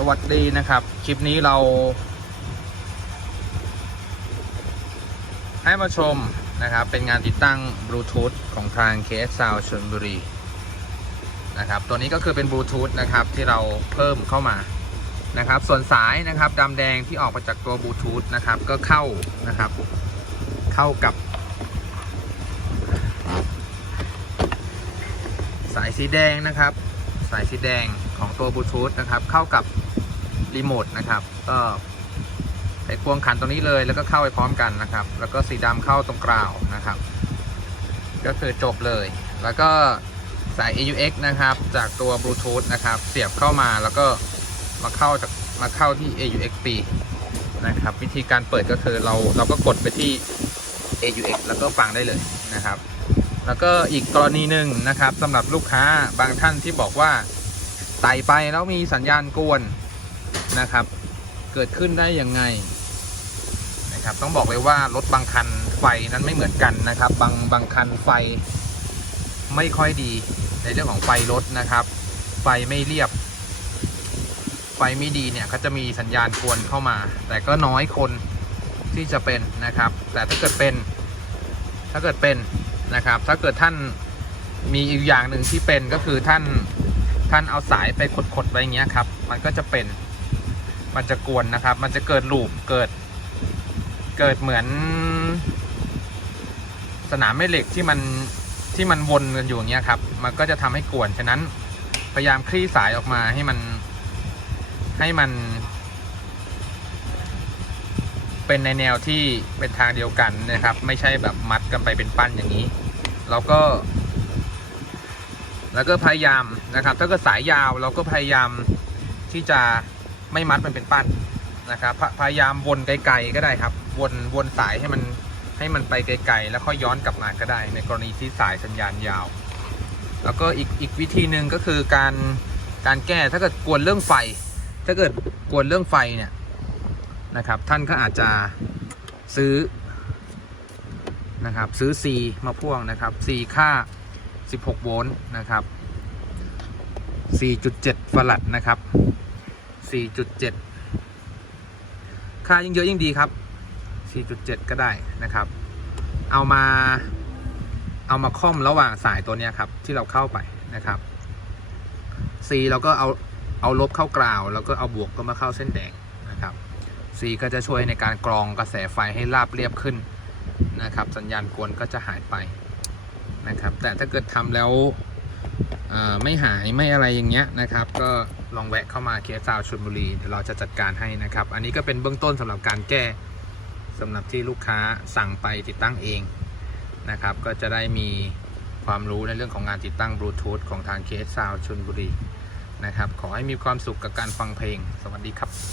สวัสดีนะครับ คลิปนี้เรา ให้มาชมนะครับ เป็นงานติดตั้งบลูทูธของทาง KS Sound ชลบุรีนะครับ ตัวนี้ก็คือเป็นบลูทูธนะครับที่เราเพิ่มเข้ามานะครับ ส่วนสายนะครับดำแดงที่ออกมาจากตัวบลูทูธนะครับ ก็เข้านะครับ เข้ากับ สายสีแดงนะครับ สายสีแดงของตัวบลูทูธนะครับ เข้ากับ รีโมทนะครับ ก็ไปควงขันตรงนี้เลยแล้วก็เข้าไปพร้อมกันนะครับ แล้วก็สีดำเข้าตรงกลาวนะครับ ก็คือจบเลย แล้วก็สาย AUX นะครับ จากตัวบลูทูธนะครับ เสียบเข้ามาแล้วก็มาเข้าจากมาเข้าที่ AUX P นะครับ วิธีการเปิดก็คือเราเราก็กดไปที่ AUX แล้วก็ฟังได้เลยนะครับ แล้วก็อีกกรณีหนึ่งนะครับสำหรับลูกค้าบางท่านที่บอกว่าไต่ไปแล้วมีสัญญาณกวน นะครับ เกิดขึ้นได้ยังไงนะครับ ต้องบอกเลยว่ารถบางคันไฟนั้นไม่เหมือนกันนะครับ บางบางคันไฟไม่ค่อยดีในเรื่องของไฟรถนะครับ ไฟไม่เรียบ ไฟไม่ดีเนี่ยก็จะมีสัญญาณกวนเข้ามา แต่ก็น้อยคนที่จะเป็นนะครับ แต่ถ้าเกิดเป็น ถ้าเกิดเป็นนะครับ ถ้าเกิดท่านมีอีกอย่างหนึ่งที่เป็นก็คือท่านท่านเอาสายไปขดๆไว้อย่างเงี้ยครับ มันก็จะเป็น มันจะกวนนะครับ มันจะเกิดลูปเกิด เกิดเหมือน สนามแม่เหล็กที่มันที่มันวนกันอยู่อย่างเงี้ยครับ มันก็จะทำให้กวน ฉะนั้นพยายามคลี่สายออกมาให้มันให้มัน เป็นในแนวที่เป็นทางเดียวกันนะครับ ไม่ใช่แบบมัดกันไปเป็นปั้นอย่างนี้ แล้วก็ แล้วก็พยายามนะครับ ถ้าเกิดสายยาวเราก็พยายามที่จะ ไม่มัดมันเป็นปั้นนะครับพพยายามวนไกลๆก็ได้ครับ วนวนสายให้มันให้มันไปไกลๆแล้วค่อยย้อนกลับมาก็ได้ ในกรณีที่สายสัญญาณยาว แล้วก็อีกอีกวิธีหนึ่งก็คือการการแก้ถ้าเกิดกวนเรื่องไฟ ถ้าเกิดกวนเรื่องไฟเนี่ยนะครับท่านก็อาจจะซื้อนะครับซื้อ C มาพ่วงนะครับ C ค่า 16 โวลต์นะครับ 4.7ฟลัดนะครับ 4.7 ค่ายิ่งเยอะยิ่งดีครับ 4.7 ก็ได้นะครับ เอามา เอามาค่อมระหว่างสายตัวนี้ครับ ที่เราเข้าไปนะครับ C เราก็เอาเอาลบเข้ากราว แล้วก็เอาบวกก็มาเข้าเส้นแดงนะครับ C ก็จะช่วยในการกรองกระแสไฟให้ราบเรียบขึ้นนะครับ สัญญาณกวนก็จะหายไปนะครับ แต่ถ้าเกิดทำแล้ว ไม่หายไม่อะไรอย่างเงี้ยนะครับ ก็ลองแวะเข้ามาเคสซาวชลบุรีเดี๋ยวเราจะจัดการให้นะครับ อันนี้ก็เป็นเบื้องต้นสำหรับการแก้สำหรับที่ลูกค้าสั่งไปติดตั้งเองนะครับ ก็จะได้มีความรู้ในเรื่องของงานติดตั้งบลูทูธของทางเคสซาวชลบุรีนะครับ ขอให้มีความสุขกับการฟังเพลง สวัสดีครับ